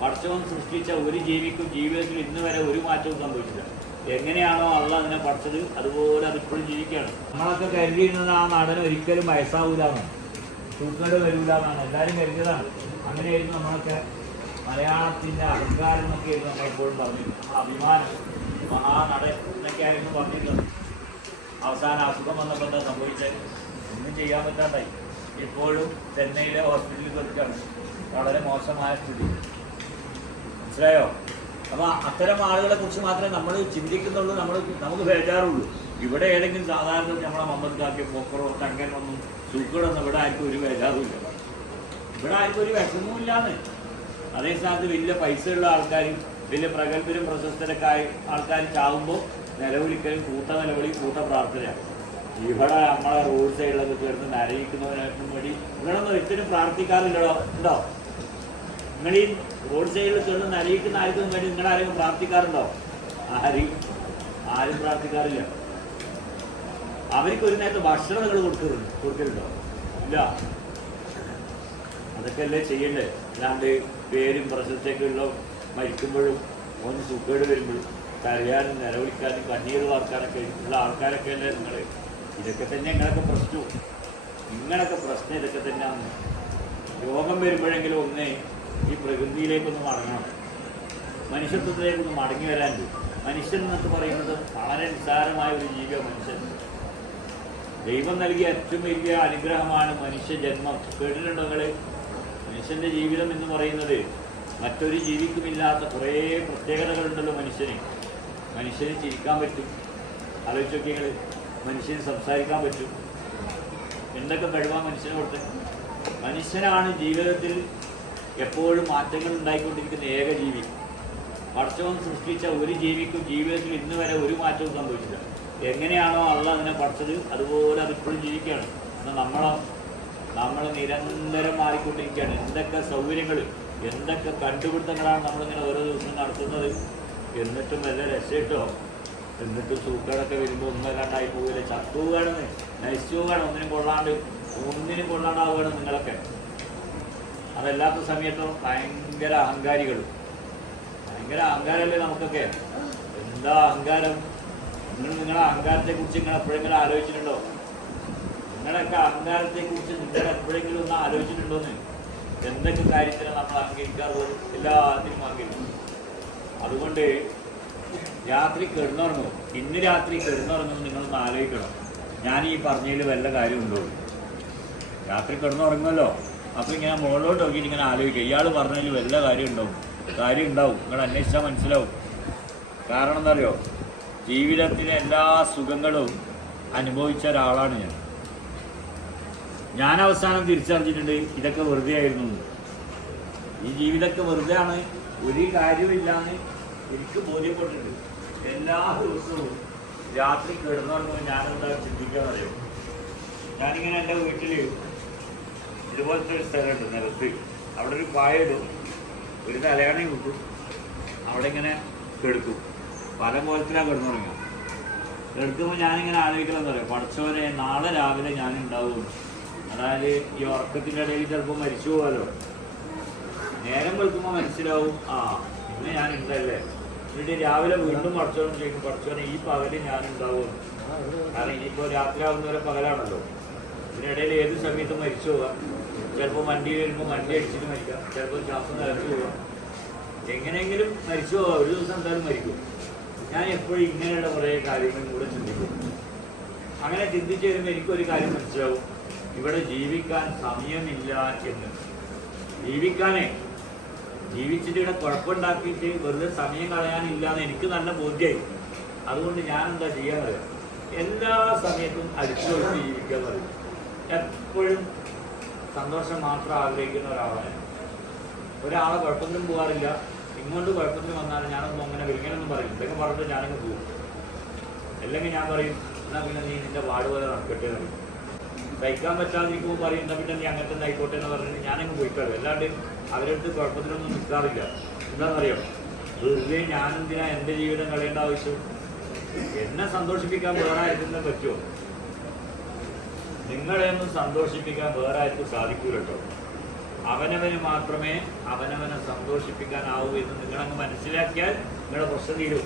പഠിച്ചവൻ സൃഷ്ടിച്ച ഒരു ജീവിക്കും ജീവിതത്തിൽ ഇന്ന് വരെ ഒരു മാറ്റവും സംഭവിച്ചില്ല. എങ്ങനെയാണോ അള്ള അതിനെ പഠിച്ചത് അതുപോലെ അതിപ്പോഴും ജീവിക്കുകയാണ്. നമ്മളൊക്കെ കരുതിയിരുന്നത് ആ നടൻ ഒരിക്കലും വയസ്സാവൂലാണ് തൂക്കേട് വരൂലെന്നാണ്. എല്ലാവരും കരുതിയതാണ്. അങ്ങനെയായിരുന്നു നമ്മളൊക്കെ മലയാളത്തിന്റെ അഹങ്കാരം എന്നൊക്കെ ആയിരുന്നു നമ്മളെപ്പോഴും പറഞ്ഞിരുന്നത്. അഭിമാനം മഹാനടൻ എന്നൊക്കെയായിരുന്നു പറഞ്ഞിരുന്നത്. അവസാന അസുഖം വന്നപ്പോൾ എന്താ സംഭവിച്ചത്? ഒന്നും ചെയ്യാൻ പറ്റാണ്ടായി. ഇപ്പോഴും ചെന്നൈയിലെ ഹോസ്പിറ്റലിൽ വെച്ചാണ് വളരെ മോശമായ സ്ഥിതി. മനസ്സിലായോ? അപ്പൊ അത്തരം ആളുകളെ കുറിച്ച് മാത്രമേ നമ്മൾ ചിന്തിക്കുന്നുള്ളൂ നമ്മൾ നമുക്ക് ബേജാറുള്ളൂ. ഇവിടെ ഏതെങ്കിലും സാധാരണ നമ്മളെ മമ്മദ്ക്കാക്കിയ കാക്കി പോക്കറോ തങ്കനൊന്നും സൂക്കടൊന്നും ഇവിടെ ആർക്കും ഒരു ബേജാറുമില്ല. ഇവിടെ ആർക്കും ഒരു വിഷമവുമില്ലാന്ന്. അതേ സ്ഥാനത്ത് വലിയ പൈസയുള്ള ആൾക്കാരും വലിയ പ്രഗത്ഭരും പ്രശസ്തരൊക്കെ ആൾക്കാർ ചാവുമ്പോൾ നിലവിളിക്കലും കൂട്ട നിലവിളി കൂട്ട പ്രാർത്ഥനയാണ്. ഇവിടെ നമ്മളെ റോഡ് സൈഡിലൊക്കെ ചേർന്ന് നരയിക്കുന്നതിനും വേണ്ടി ഒന്നും ഒരിക്കലും പ്രാർത്ഥിക്കാറില്ലടോ? ഉണ്ടോ? നിങ്ങൾ ഈ റോഡ് സൈഡിൽ ചെന്ന് നരയിക്കുന്ന ആർക്കും വേണ്ടി നിങ്ങൾ ആരെങ്കിലും പ്രാർത്ഥിക്കാറുണ്ടോ? ആരും ആരും പ്രാർത്ഥിക്കാറില്ല. അവർക്ക് ഒരു നേരത്തെ ഭക്ഷണം നിങ്ങൾ കൊടുക്കരുത് കൊടുക്കരുണ്ടോ ഇല്ല. അതൊക്കെ അല്ലേ ചെയ്യണ്ടേ? അല്ലാണ്ട് പേരും പ്രശസ്തിയൊക്കെയുള്ള മരിക്കുമ്പോഴും ഒന്ന് സുഖേട് വരുമ്പോഴും കരയാനും നിലവിളിക്കാനും കണ്ണീർ വാർക്കാനൊക്കെ ഉള്ള ആൾക്കാരൊക്കെ അല്ലേ നിങ്ങൾ ഇതൊക്കെ തന്നെ നിങ്ങളൊക്കെ പ്രശ്നവും നിങ്ങളൊക്കെ പ്രശ്നം ഇതൊക്കെ തന്നെയാണ്. രോഗം വരുമ്പോഴെങ്കിലും ഒന്ന് ഈ പ്രകൃതിയിലേക്കൊന്ന് മടങ്ങണം. മനുഷ്യത്വത്തിലേക്കൊന്ന് മടങ്ങി വരാൻ മനുഷ്യൻ എന്നൊക്കെ പറയുന്നത് വളരെ നിസ്സാരമായ ഒരു ജീവിയാണ് മനുഷ്യൻ. ദൈവം നൽകിയ ഏറ്റവും വലിയ അനുഗ്രഹമാണ് മനുഷ്യ ജന്മം. കേട്ടിട്ടുണ്ടോ നിങ്ങൾ? മനുഷ്യന്റെ ജീവിതം എന്ന് പറയുന്നത് മറ്റൊരു ജീവിക്കുമില്ലാത്ത കുറേ പ്രത്യേകതകളുണ്ടല്ലോ മനുഷ്യന്. മനുഷ്യന് ചിരിക്കാൻ പറ്റും. ആലോചിച്ച് നോക്കിയെങ്കിൽ മനുഷ്യന് സംസാരിക്കാൻ പറ്റും. എന്തൊക്കെ കഴിവാ മനുഷ്യനെ കൊടുത്ത് മനുഷ്യനാണ് ജീവിതത്തിൽ എപ്പോഴും മാറ്റങ്ങൾ ഉണ്ടായിക്കൊണ്ടിരിക്കുന്ന ഏക ജീവി പഠിച്ചവൻ സൃഷ്ടിച്ച ഒരു ജീവിക്കും ജീവിതത്തിൽ ഇന്ന് വരെ ഒരു മാറ്റവും സംഭവിച്ചില്ല. എങ്ങനെയാണോ അള്ള അതിനെ പഠിച്ചത് അതുപോലെ അത് ഇപ്പോഴും ജീവിക്കുകയാണ്. എന്നാൽ നമ്മളോ നമ്മൾ നിരന്തരം മാറിക്കൊണ്ടിരിക്കുകയാണ്. എന്തൊക്കെ സൗകര്യങ്ങൾ എന്തൊക്കെ കണ്ടുപിടുത്തങ്ങളാണ് നമ്മളിങ്ങനെ ഓരോ ദിവസം നടത്തുന്നത്? എന്നിട്ടും വല്ല രക്ഷയിട്ടോ എന്നിട്ടും സൂക്കേടൊക്കെ വരുമ്പോൾ ഒന്നും രണ്ടായി പോകില്ല ചത്തുകയാണെന്ന് നശിച്ചുകയാണ് ഒന്നിനും കൊള്ളാണ്ട് ഒന്നിനും കൊള്ളാണ്ടാവുകയാണ് നിങ്ങളൊക്കെ. അതല്ലാത്ത സമയത്തും ഭയങ്കര അഹങ്കാരികൾ ഭയങ്കര അഹങ്കാരമല്ലേ നമുക്കൊക്കെ? എന്താ അഹങ്കാരം? നിങ്ങൾ നിങ്ങളെ അഹങ്കാരത്തെ കുറിച്ച് നിങ്ങൾ എപ്പോഴെങ്കിലും ആലോചിച്ചിട്ടുണ്ടോ? നിങ്ങളൊക്കെ അഹങ്കാരത്തെ കുറിച്ച് നിങ്ങൾ എപ്പോഴെങ്കിലും ഒന്ന് ആലോചിച്ചിട്ടുണ്ടോന്ന്? എന്തൊക്കെ കാര്യത്തിലാണ് നമ്മൾ അംഗീകരിക്കാറുള്ളത്? എല്ലാത്തിനും അംഗീകരിക്കും. അതുകൊണ്ട് രാത്രി കിടന്നുറങ്ങും. ഇന്ന് രാത്രി കിടന്നുറങ്ങും നിങ്ങളൊന്ന് ആലോചിക്കണം. ഞാൻ ഈ പറഞ്ഞതിൽ വല്ല കാര്യമുണ്ടോ? രാത്രി കിടന്നുറങ്ങുമല്ലോ. അപ്പോൾ ഇങ്ങനെ മുകളിലോട്ട് നോക്കിയിട്ട് ഇങ്ങനെ ആലോചിക്കുക. ഇയാൾ പറഞ്ഞതിൽ വല്ല കാര്യം ഉണ്ടാവും? കാര്യം ഉണ്ടാവും. നിങ്ങൾ അന്വേഷിച്ചാൽ മനസ്സിലാവും. കാരണം എന്താ അറിയോ? ജീവിതത്തിലെ എല്ലാ സുഖങ്ങളും അനുഭവിച്ച ഒരാളാണ് ഞാൻ. ഞാൻ അവസാനം തിരിച്ചറിഞ്ഞിട്ടുണ്ട് ഇതൊക്കെ വെറുതെ ആയിരുന്നു ഈ ജീവിതമൊക്കെ വെറുതെ ആണ്. ഒരു കാര്യമില്ലാന്ന് എനിക്ക് ബോധ്യപ്പെട്ടിട്ടുണ്ട്. എല്ലാ ദിവസവും രാത്രി കിടന്നുറങ്ങുമ്പോൾ ഞാനെന്താ ചിന്തിക്കാൻ അറിയോ ഞാനിങ്ങനെ എന്റെ വീട്ടിൽ ഇതുപോലത്തെ ഒരു സ്ഥലമുണ്ട് നിലത്ത് അവിടെ ഒരു പായയിടും. ഒരു തലയാണി കിട്ടും അവിടെ ഇങ്ങനെ കെടുക്കും. പല കോലത്തിലാണ് കിടന്നുറങ്ങുക. എടുക്കുമ്പോൾ ഞാനിങ്ങനെ ആലോചിക്കണമെന്ന് പറയാം പഠിച്ചവരെ നാളെ രാവിലെ ഞാൻ ഉണ്ടാവും അതായത് ഈ ഉറക്കത്തിന്റെ ഇടയിൽ ചിലപ്പോൾ മരിച്ചു പോകാലോ. നേരം വെളുക്കുമ്പോൾ മനസ്സിലാവും ആ ഇന്ന് ഞാൻ ഉണ്ടല്ലേ എന്നിട്ട് രാവിലെ വീണ്ടും പഠിച്ചവൻ ചോദിക്കും പഠിച്ചവനെ ഈ പകൽ ഞാൻ ഉണ്ടാവും കാരണം ഇനിയിപ്പോൾ രാത്രി ആവുന്നവരെ പകലാണല്ലോ. ഇതിനിടയിൽ ഏത് സമയത്തും മരിച്ചു പോകാം. ചിലപ്പോൾ വണ്ടി വരുമ്പോൾ വണ്ടി അടിച്ചിട്ട് മരിക്കാം. ചിലപ്പോൾ ശ്വാസം നിലച്ചു പോകാം എങ്ങനെയെങ്കിലും മരിച്ചു പോകാം ഒരു ദിവസം എന്തായാലും മരിക്കും. ഞാൻ എപ്പോഴും ഇങ്ങനെയുള്ള കുറേ കാര്യങ്ങളും കൂടെ ചിന്തിക്കും. അങ്ങനെ ചിന്തിച്ചു വരുമ്പോൾ എനിക്കൊരു കാര്യം മനസ്സിലാവും. ഇവിടെ ജീവിക്കാൻ സമയമില്ല എന്ന്. ജീവിക്കാനേ. ജീവിച്ചിട്ട് ഇവിടെ കുഴപ്പമുണ്ടാക്കിയിട്ട് വെറുതെ സമയം കളയാനില്ല എന്ന് എനിക്ക് നല്ല ബോധ്യമായി അതുകൊണ്ട് ഞാൻ എന്താ ചെയ്യാൻ പറയാം എല്ലാ സമയത്തും അടിച്ചു കൊടുത്ത് ജീവിക്കാൻ പറയും. എപ്പോഴും സന്തോഷം മാത്രം ആഗ്രഹിക്കുന്ന ഒരാളാണ്. ഒരാളെ കുഴപ്പത്തിനും പോകാറില്ല. ഇങ്ങോട്ട് കുഴപ്പത്തിന് വന്നാൽ ഞാനൊന്നും അങ്ങനെ വിളിക്കണമെന്ന് പറയും ഇതൊക്കെ പറഞ്ഞിട്ട് ഞാനങ്ങ് പോകും. അല്ലെങ്കിൽ ഞാൻ പറയും എന്നാൽ പിന്നെ നീ നിന്റെ വാട് പോലെ നടക്കട്ടെ എന്ന് സഹിക്കാൻ പറ്റാതിരിക്കുമ്പോൾ പറയും എന്നാൽ പിന്നെ നീ അങ്ങനത്തെ ആയിക്കോട്ടെ എന്ന് പറഞ്ഞിട്ട് ഞാനങ്ങ് പോയിക്കാറും അല്ലാണ്ട് അവരടുത്ത് കുഴപ്പത്തിനൊന്നും നിൽക്കാറില്ല. എന്താണെന്നറിയാം വെറുതെ ഞാനെന്തിനാ എന്റെ ജീവിതം കളയേണ്ട ആവശ്യം? എന്നെ സന്തോഷിപ്പിക്കാൻ വേറെ ആർക്കും പറ്റുമോ? നിങ്ങളെ ഒന്ന് സന്തോഷിപ്പിക്കാൻ വേറെ ആർക്കും സാധിക്കൂലോ അവനവന് മാത്രമേ അവനവനെ സന്തോഷിപ്പിക്കാനാവൂ എന്ന് നിങ്ങളങ്ങ് മനസ്സിലാക്കിയാൽ നിങ്ങളുടെ പ്രശ്നം തീരും.